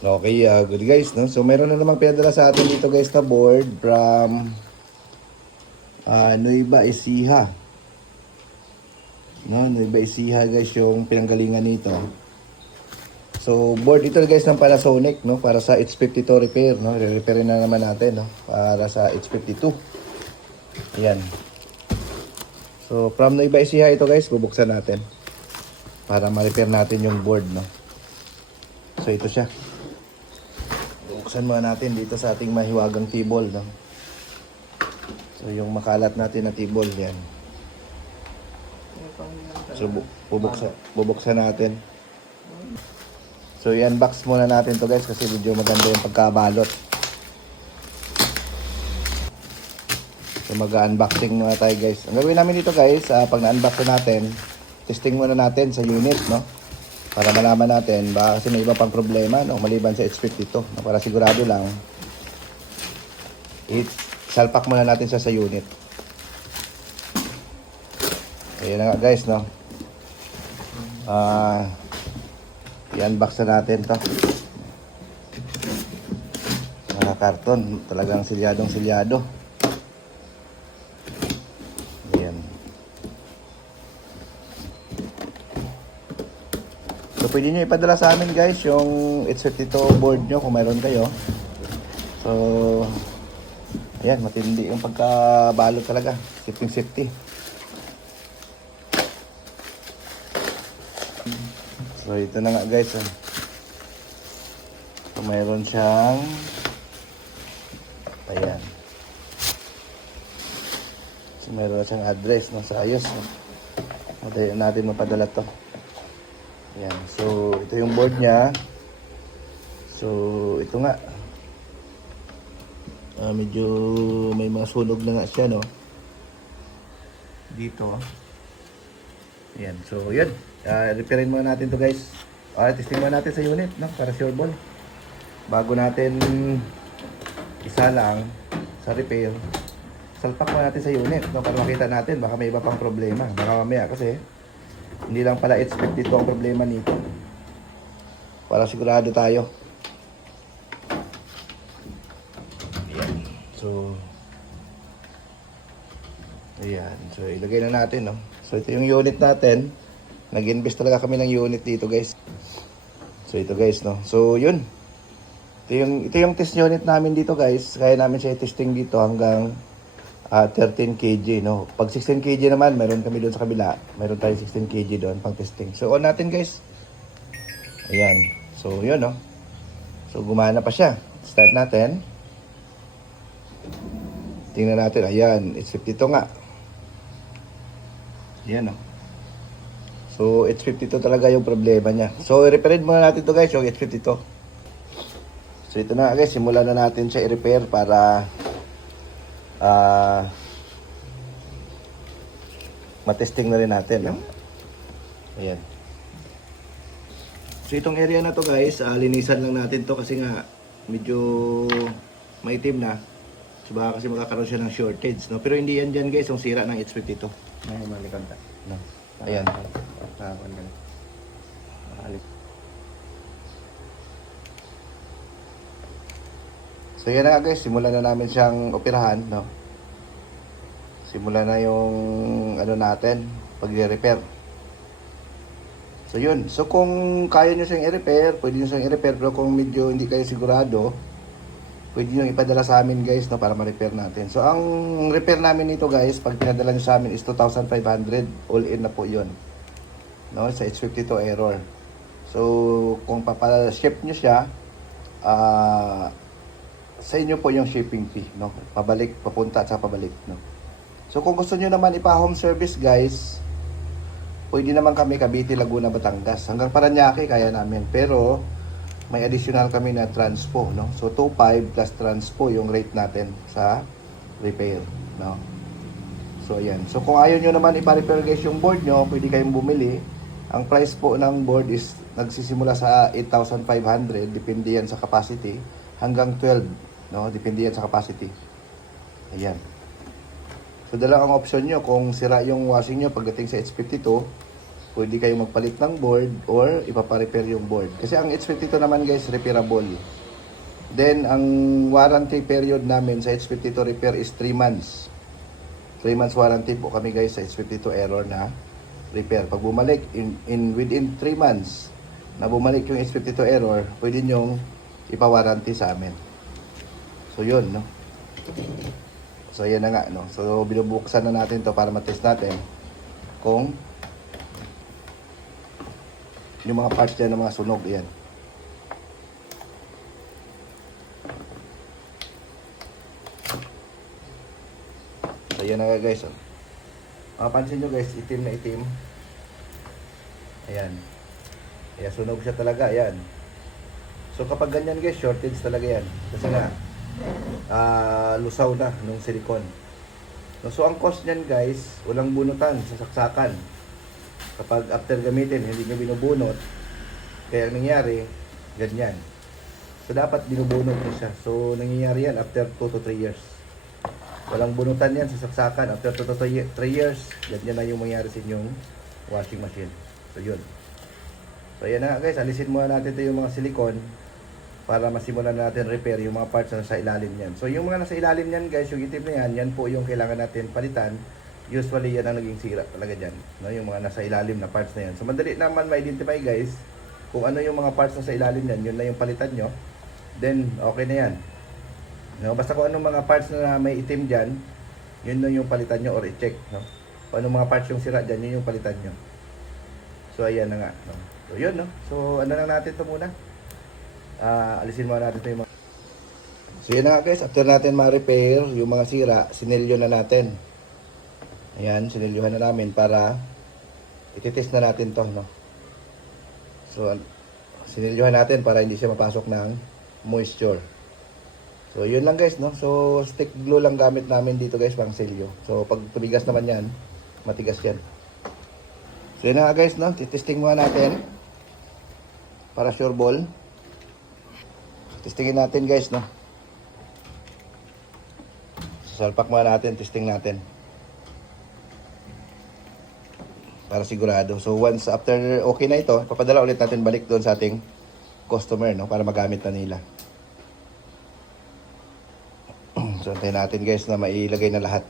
Okay, good guys, no? So meron na namang pinadala sa atin dito guys na board from Nueva Ecija. No, Nueva Ecija guys yung pinanggalingan nito. So board ito guys ng Panasonic, no? Para sa H52 repair, no? Re-repairin na naman natin, no? Para sa H52. Ayan. So from Nueva Ecija ito guys, bubuksan natin. Para ma-repair natin yung board, no? So ito siya. Buksan muna natin dito sa ating mahiwagang tibol, no? So yung makalat natin na tibol yan. So bubuksan natin. So i-unbox muna natin to guys kasi medyo maganda yung pagkabalot. So mag-unboxing muna tayo guys. Ang gagawin namin dito guys, pag na-unbox natin, testing muna natin sa unit, no? Para malaman natin, baka kasi may iba pang problema, no? Maliban sa H52, no? Para sigurado lang, salpak muna natin siya sa unit. Ayan na nga guys, no? I-unbox na natin to. Mga karton, talagang silyadong silyado. So pwede nyo ipadala sa amin guys yung H52 board nyo kung mayroon kayo. So ayan, matindi yung pagkabalot talaga. Safety. So ito na nga guys. So mayroon siyang ayan. So mayroon siyang address, no? Sa ayos, no? Madali natin mapadala to. Ayan, so ito yung board niya. So ito nga, medyo may mga sunog na nga siya, no? Dito. Ayan, so yun, repairin muna natin to guys. Testing muna natin sa unit, no? Para sure ball. Bago natin isa lang sa repair, salpak muna natin sa unit, no? Para makita natin, baka may iba pang problema. Baka mamaya kasi hindi lang pala H52 ang problema nito. Para sigurado tayo. Ayan. So ayan. So ilagay na natin, no? So ito yung unit natin. Nag-invest talaga kami ng unit dito guys. So ito guys, no? So yun. Ito yung test unit namin dito guys. Kaya namin siya i-testing dito hanggang 13 kg, no? Pag 16 kg naman, mayroon kami doon sa kabila. Mayroon tayong 16 kg doon pang testing. So on natin guys. Ayan. So yun, no? So gumana pa siya. Start natin. Tingnan natin. Ayan. H52 nga. Ayan, no? So H52 talaga yung problema niya. So i-repair muna natin to guys, yung H52. So ito na guys. Simulan na natin siya i-repair para matesting na rin natin, no? Ayan. So itong area na to guys, linisan lang natin to kasi nga medyo maitim na. So baka kasi magkakaroon siya ng shortage, no? Pero hindi yan dyan guys, yung sira ng H52. May malikod ka. No. Ayan. So yan na nga guys, simulan na namin siyang operahan, no? Simulan na yung ano natin, pag-repair. So yun, so kung kaya nyo siyang i-repair, pwede nyo siyang i-repair, pero kung medyo hindi kayo sigurado, pwede nyo ipadala sa amin guys, no, para ma-repair natin. So ang repair namin nito guys, pag pinadala nyo sa amin is 2,500, all in na po yun, no, sa H52 error. So kung papaship nyo siya, sa inyo po yung shipping fee, no? Pabalik, papunta at pabalik, no? So kung gusto niyo naman ipa-home service, guys, pwede naman kami Cavite, Laguna, Batangas. Hanggang Parañaque kaya namin, pero may additional kami na transpo, no? So 2.5 plus transpo yung rate natin sa repair, no? So ayan. So kung ayaw niyo naman ipa-repair guys yung board nyo, pwede kayong bumili. Ang price po ng board is nagsisimula sa 8,500, depende yan sa capacity, hanggang 12, no? Depende yan sa capacity. Ayan. So dalawang option nyo, kung sira yung washing nyo pagdating sa H52, pwede kayong magpalit ng board or ipapa-repair yung board. Kasi ang H52 naman guys, repairable. Then, ang warranty period namin sa H52 repair is 3 months. 3 months warranty po kami guys sa H52 error na repair. Pag bumalik, within 3 months na bumalik yung H52 error, pwede nyong ipa-warranty sa amin. So, yun, no? So, yan na nga, no? So, binubuksan na natin to para matest natin kung yung mga parts dyan ng mga sunog, yan. So, yan na nga guys, oh. Mapapansin nyo guys, itim na itim. Ayan. Kaya sunog siya talaga, ayan. So, kapag ganyan guys, shortage talaga yan. Kasi nga, lusaw na nung silicone. So, ang cost nyan guys, walang bunutan sa saksakan. Kapag after gamitin, hindi nyo binubunot, kaya ang nangyari, ganyan. So, dapat binubunot nyo siya. So, nangyayari yan after 2 to 3 years. Walang bunutan yan sa saksakan. After 2 to 3 years, ganyan na yung mangyari sa inyong washing machine. So, yun. So, yan na guys. Alisin muna natin ito yung mga silicone para masimulan natin repair yung mga parts na nasa ilalim yan. So, yung mga nasa ilalim yan guys, yung itim na yan, yan po yung kailangan natin palitan. Usually, yan ang naging sira talaga dyan. No? Yung mga nasa ilalim na parts na yan. So, madali naman ma-identify guys kung ano yung mga parts na sa ilalim yan. Yun na yung palitan nyo. Then, okay na yan. No? Basta kung anong mga parts na may itim dyan, yun na yung palitan nyo or i-check. No? Kung anong mga parts yung sira dyan, yun yung palitan nyo. So, ayan na nga. No? So, yun. No? So, ano na natin ito muna? Alisin muna natin ito yung mga... So, yun na nga guys. After natin ma-repair yung mga sira, sinilyo na natin. Ayan, sinilyuhan na namin para ititest na natin to, no? So, sinilyuhan natin para hindi siya mapasok ng moisture. So, yun lang guys, no? So, stick glue lang gamit namin dito guys, pang selyo. So, pag tumigas naman yan, matigas yan. So, yun na nga guys, no? Titesting muna natin para sure ball. Testingin natin guys, no? Salpak muna natin, testing natin. Para sigurado. So once after okay na ito, papadala ulit natin balik doon sa ating customer, no, para magamit na nila. So antayin natin guys na mailagay na lahat.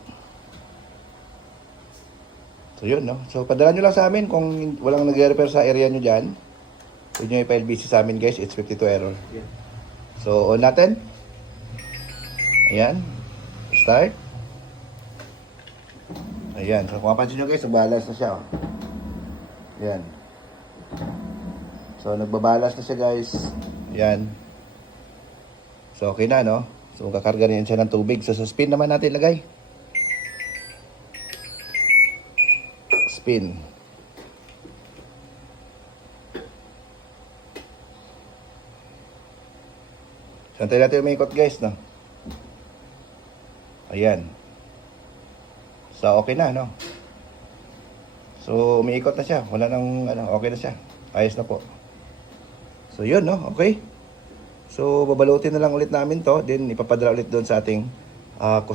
So yun, no. So padala nyo lang sa amin kung walang nagre-repair sa area nyo dyan. Pwede nyo i-file BC sa amin guys, H52 error. So on natin. Ayan. Start. Ayan. So kung mapansin nyo guys, nagbabalance na siya. Oh. Ayan. So nagbabalance na siya guys. Ayan. So okay na, no? So kakarga rin siya ng tubig. So sa spin naman natin lagay. Spin. So antayin natin umikot guys, no? Ayan. So okay na, no? So umiikot na siya. Wala nang okay na siya. Ayos na po. So yun, no? Okay. So babalutin na lang ulit namin to. Then ipapadala ulit doon sa ating customer.